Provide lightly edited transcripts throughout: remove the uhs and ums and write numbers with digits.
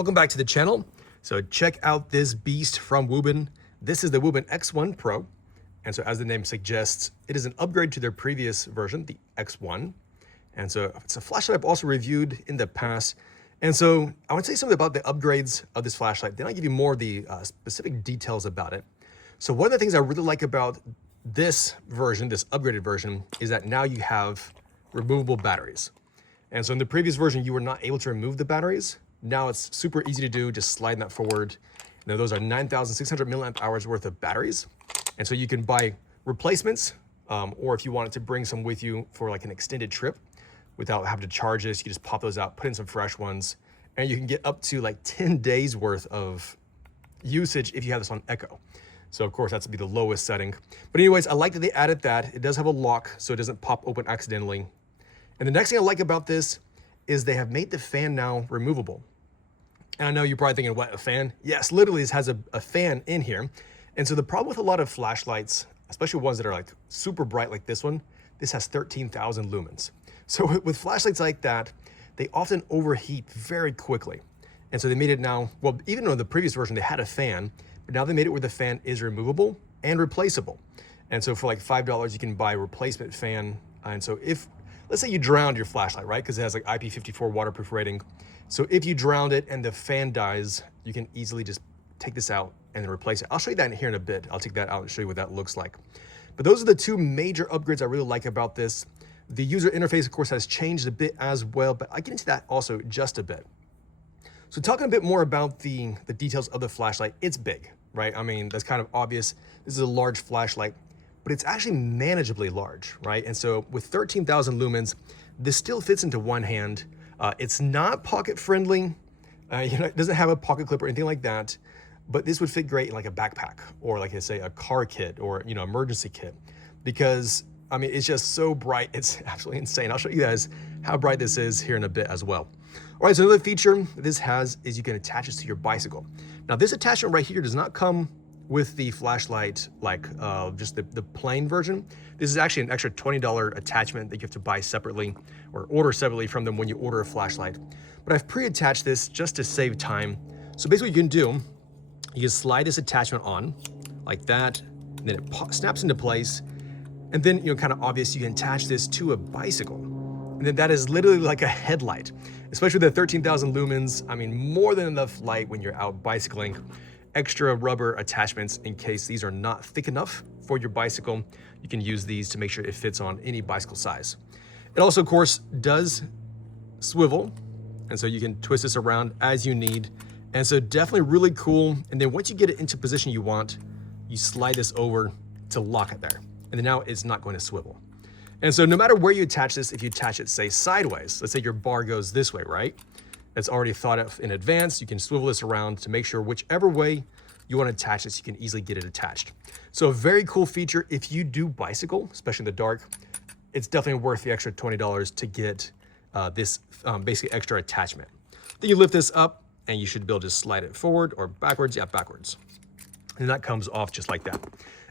Welcome back to the channel. So check out this beast from Wuben. This is the Wuben X1 Pro. And so as the name suggests, it is an upgrade to their previous version, the X1. And so it's a flashlight I've also reviewed in the past. And so I want to say something about the upgrades of this flashlight. Then I'll give you more of the specific details about it. So one of the things I really like about this version, this upgraded version, is that now you have removable batteries. And so in the previous version, you were not able to remove the batteries. Now it's super easy to do, just sliding that forward. Now those are 9,600 milliamp hours worth of batteries. And so you can buy replacements, or if you wanted to bring some with you for like an extended trip without having to charge this, you can just pop those out, put in some fresh ones, and you can get up to like 10 days worth of usage if you have this on Echo. So of course that's would be the lowest setting. But anyways, I like that they added that. It does have a lock so it doesn't pop open accidentally. And the next thing I like about this is they have made the fan now removable. And I know you're probably thinking, what, a fan? Yes, literally this has a fan in here. And so the problem with a lot of flashlights, especially ones that are like super bright like this one, this has 13,000 lumens. So with flashlights like that, they often overheat very quickly. And so they made it now, well, even though the previous version, they had a fan, but now they made it where the fan is removable and replaceable. And so for like $5, you can buy a replacement fan. And so if, let's say you drowned your flashlight, right? Because it has like IP54 waterproof rating. So if you drowned it and the fan dies, you can easily just take this out and then replace it. I'll show you that in here in a bit. I'll take that out and show you what that looks like. But those are the two major upgrades I really like about this. The user interface, of course, has changed a bit as well, but I get into that also just a bit. So talking a bit more about the details of the flashlight, it's big, right? I mean, that's kind of obvious. This is a large flashlight, but it's actually manageably large, right? And so with 13,000 lumens, this still fits into one hand. It's not pocket friendly. It doesn't have a pocket clip or anything like that, but this would fit great in like a backpack or like I say, a car kit or, emergency kit, because I mean, it's just so bright. It's absolutely insane. I'll show you guys how bright this is here in a bit as well. All right, so another feature this has is you can attach this to your bicycle. Now this attachment right here does not come with the flashlight, like just the plain version. This is actually an extra $20 attachment that you have to buy separately or order separately from them when you order a flashlight. But I've pre-attached this just to save time. So basically what you can do, you can slide this attachment on like that, and then it snaps into place. And then, kind of obvious, you can attach this to a bicycle. And then that is literally like a headlight, especially with the 13,000 lumens. I mean, more than enough light when you're out bicycling. Extra rubber attachments in case these are not thick enough for your bicycle. You can use these to make sure it fits on any bicycle size. It also, of course, does swivel. And so you can twist this around as you need. And so definitely really cool. And then once you get it into position you want, you slide this over to lock it there. And then now it's not going to swivel. And so no matter where you attach this, if you attach it, say sideways, let's say your bar goes this way, right? It's already thought of in advance. You can swivel this around to make sure whichever way you want to attach this, you can easily get it attached. So a very cool feature if you do bicycle, especially in the dark, it's definitely worth the extra $20 to get this basically extra attachment. Then you lift this up and you should be able to slide it forward or backwards. Yeah, backwards. And that comes off just like that.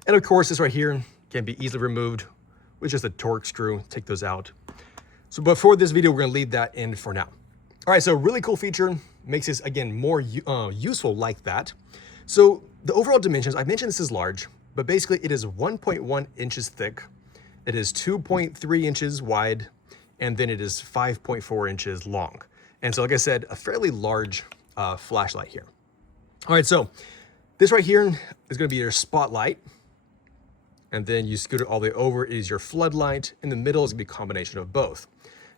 And of course, this right here can be easily removed with just a torque screw. Take those out. So, but for this video, we're gonna leave that in for now. All right, so really cool feature, makes this, again, more useful like that. So the overall dimensions, I mentioned this is large, but basically it is 1.1 inches thick. It is 2.3 inches wide, and then it is 5.4 inches long. And so, like I said, a fairly large flashlight here. All right, so this right here is gonna be your spotlight. And then you scoot it all the way over is your floodlight. In the middle is gonna be a combination of both.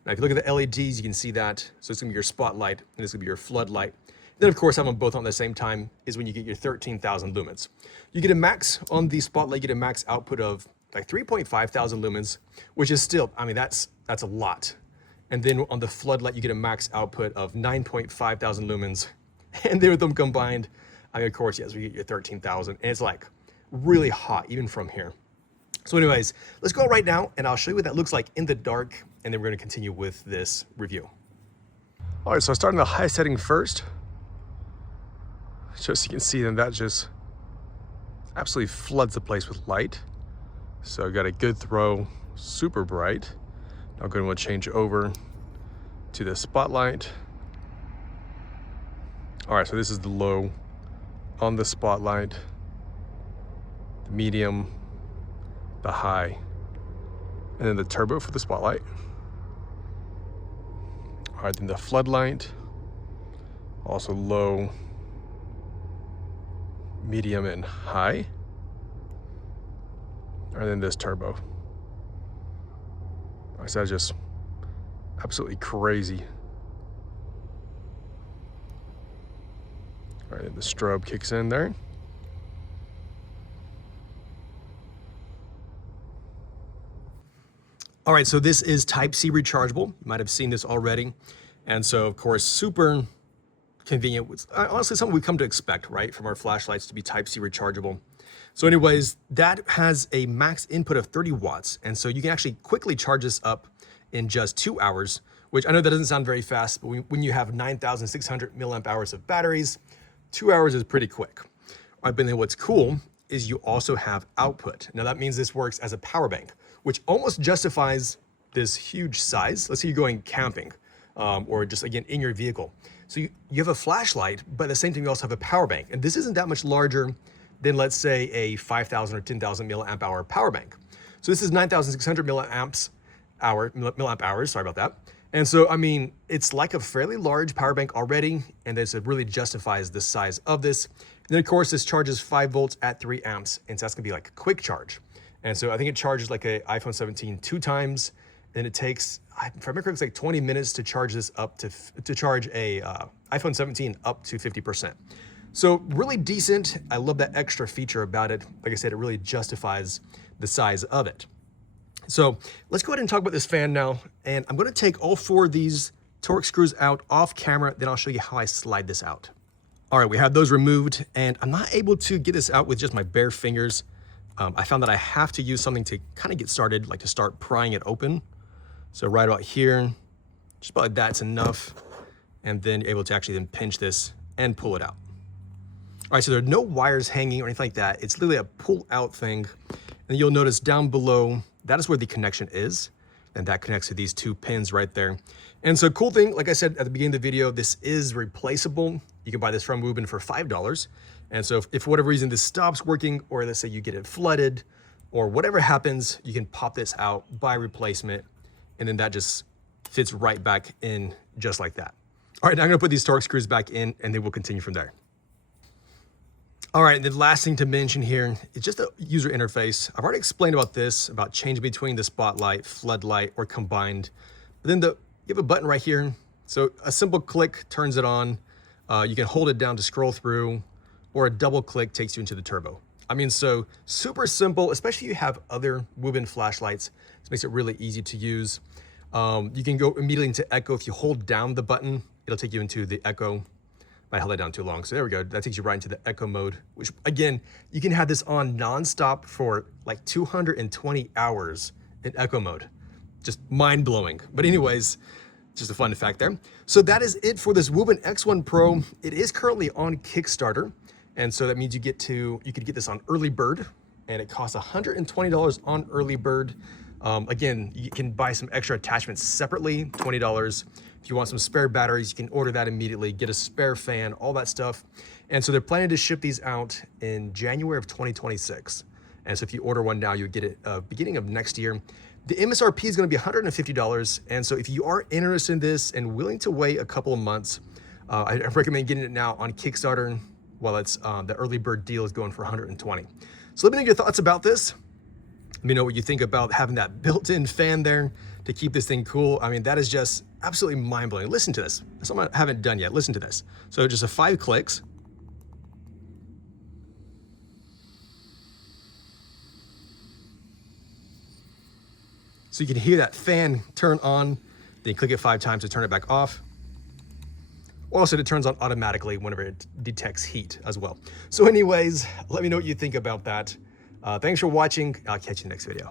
Now, if you look at the LEDs, you can see that. So it's gonna be your spotlight and it's gonna be your floodlight. Then of course, having them both on at the same time is when you get your 13,000 lumens. You get a max on the spotlight, you get a max output of like 3.5 thousand lumens, which is still, I mean, that's a lot. And then on the floodlight, you get a max output of 9.5 thousand lumens. And then with them combined, I mean, of course, yes, we get your 13,000. And it's like really hot, even from here. So anyways, let's go right now and I'll show you what that looks like in the dark, and then we're gonna continue with this review. All right, so I start in the high setting first. Just so you can see then that just absolutely floods the place with light. So I got a good throw, super bright. Now I'm gonna change over to the spotlight. All right, so this is the low on the spotlight, the medium, the high, and then the turbo for the spotlight. All right, then the floodlight, also low, medium, and high. And then this turbo. All right, so that's just absolutely crazy. All right, the strobe kicks in there. All right, so this is Type-C rechargeable. You might have seen this already. And so, of course, super convenient. It's honestly something we come to expect, right, from our flashlights to be Type-C rechargeable. So anyways, that has a max input of 30 watts. And so you can actually quickly charge this up in just 2 hours, which I know that doesn't sound very fast, but when you have 9,600 milliamp hours of batteries, 2 hours is pretty quick. All right, but then what's cool is you also have output. Now that means this works as a power bank, which almost justifies this huge size. Let's say you're going camping or just again in your vehicle. So you have a flashlight, but at the same time you also have a power bank. And this isn't that much larger than, let's say, a 5,000 or 10,000 milliamp hour power bank. So this is 9,600 milliamp hours, sorry about that. And so, I mean, it's like a fairly large power bank already, and this really justifies the size of this. And then of course, this charges 5 volts at 3 amps, and so that's gonna be like a quick charge. And so I think it charges like an iPhone 17 2 times, and it takes, if I remember correctly, it's like 20 minutes to charge this up to charge a iPhone 17 up to 50%. So really decent. I love that extra feature about it. Like I said, it really justifies the size of it. So let's go ahead and talk about this fan now. And I'm gonna take all 4 of these Torx screws out off camera, then I'll show you how I slide this out. All right, we have those removed, and I'm not able to get this out with just my bare fingers. I found that I have to use something to kind of get started, like to start prying it open. So right about here, just about like that's enough. And then you're able to actually then pinch this and pull it out. All right, so there are no wires hanging or anything like that. It's literally a pull out thing. And you'll notice down below, that is where the connection is. And that connects to these 2 pins right there. And so cool thing, like I said at the beginning of the video, this is replaceable. You can buy this from Wuben for $5. And so if for whatever reason this stops working, or let's say you get it flooded, or whatever happens, you can pop this out, buy replacement, and then that just fits right back in just like that. All right, now I'm gonna put these Torx screws back in, and then we'll continue from there. All right, and the last thing to mention here is just the user interface. I've already explained about this, about changing between the spotlight, floodlight, or combined. But then you have a button right here. So a simple click turns it on. You can hold it down to scroll through, or a double click takes you into the turbo. I mean, so super simple, especially if you have other Wuben flashlights. This makes it really easy to use. You can go immediately into echo. If you hold down the button, it'll take you into the echo. I held that down too long. So there we go. That takes you right into the echo mode, which again, you can have this on nonstop for like 220 hours in echo mode. Just mind blowing. But anyways, just a fun fact there. So that is it for this Wuben X1 Pro. It is currently on Kickstarter. And so that means you could get this on early bird, and it costs $120 on early bird. Again, you can buy some extra attachments separately, $20. If you want some spare batteries, you can order that immediately, get a spare fan, all that stuff. And so they're planning to ship these out in January of 2026. And so if you order one now, you'll get it beginning of next year. The MSRP is gonna be $150. And so if you are interested in this and willing to wait a couple of months, I recommend getting it now on Kickstarter while it's the early bird deal is going for $120. So let me know your thoughts about this. Let me know what you think about having that built-in fan there to keep this thing cool. I mean, that is just absolutely mind-blowing. Listen to this. That's something I haven't done yet. Listen to this. So just 5 clicks. So you can hear that fan turn on, then you click it 5 times to turn it back off. Also, it turns on automatically whenever it detects heat as well. So anyways, let me know what you think about that. Thanks for watching. I'll catch you in the next video.